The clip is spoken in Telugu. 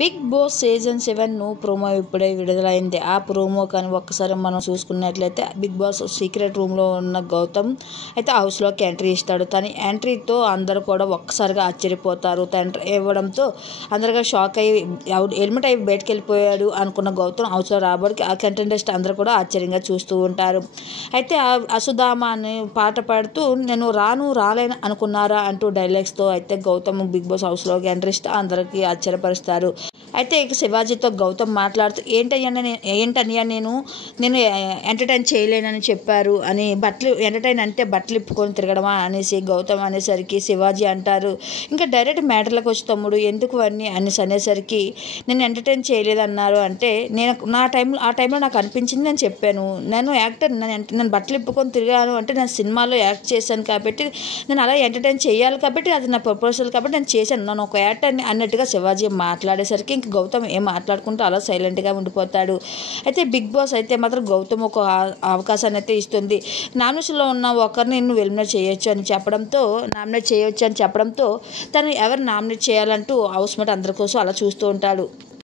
బిగ్ బాస్ సీజన్ 7 ప్రోమో ఇప్పుడే విడుదలైంది. ఆ ప్రోమో కానీ ఒక్కసారి మనం చూసుకున్నట్లయితే బిగ్ బాస్ సీక్రెట్ రూమ్లో ఉన్న గౌతమ్ అయితే హౌస్లోకి ఎంట్రీ ఇస్తాడు. తన ఎంట్రీతో అందరూ కూడా ఒక్కసారిగా ఆశ్చర్యపోతారు. ఎంట్రీ ఇవ్వడంతో అందరిగా షాక్ అయ్యి హెల్మెట్ అయ్యి బయటకు వెళ్ళిపోయాడు అనుకున్న గౌతమ్ హౌస్లో రాబడికి ఆ కంటెండెంట్స్ అందరూ కూడా ఆశ్చర్యంగా చూస్తూ ఉంటారు. అయితే అసుధామ అని పాట పాడుతూ నేను రాలేను అనుకున్నారా అంటూ డైలాగ్స్తో అయితే గౌతమ్ బిగ్ బాస్ హౌస్లోకి ఎంట్రీ ఇస్తే అందరికీ ఆశ్చర్యపరుస్తారు. అయితే ఇక శివాజీతో గౌతమ్ మాట్లాడుతూ ఏంటన్నయ్య నేను ఎంటర్టైన్ చేయలేనని చెప్పారు అని ఎంటర్టైన్ అంటే బట్టలు ఇప్పుకొని తిరగడమా అనేసి గౌతమ్ అనేసరికి శివాజీ అంటారు, ఇంకా డైరెక్ట్ మ్యాటర్లకు వచ్చి తమ్ముడు ఎందుకు అన్నీ అనేసరికి నేను ఎంటర్టైన్ చేయలేదన్నారు అంటే ఆ టైంలో నాకు అనిపించింది నేను చెప్పాను. నేను యాక్టర్, నేను బట్టలు ఇప్పుకొని తిరిగాను అంటే నేను సినిమాలో యాక్ట్ చేశాను కాబట్టి నేను అలా ఎంటర్టైన్ చేయాలి కాబట్టి అది నా ప్రపోజల్ కాబట్టి నేను చేశాను, నన్ను ఒక యాక్టర్ని అన్నట్టుగా శివాజీ మాట్లాడేసరికి ఇంక గౌతమ్ ఏం మాట్లాడుకుంటూ అలా సైలెంట్గా ఉండిపోతాడు. అయితే బిగ్ బాస్ అయితే మాత్రం గౌతమ్ ఒక అవకాశాన్ని అయితే ఇస్తుంది. నామినేషన్లో ఉన్న ఒకరిని నువ్వు నామినేట్ చేయొచ్చు అని చెప్పడంతో తను ఎవరు నామినేట్ చేయాలంటూ హౌస్ మేట్ అందరి కోసం అలా చూస్తూ ఉంటాడు.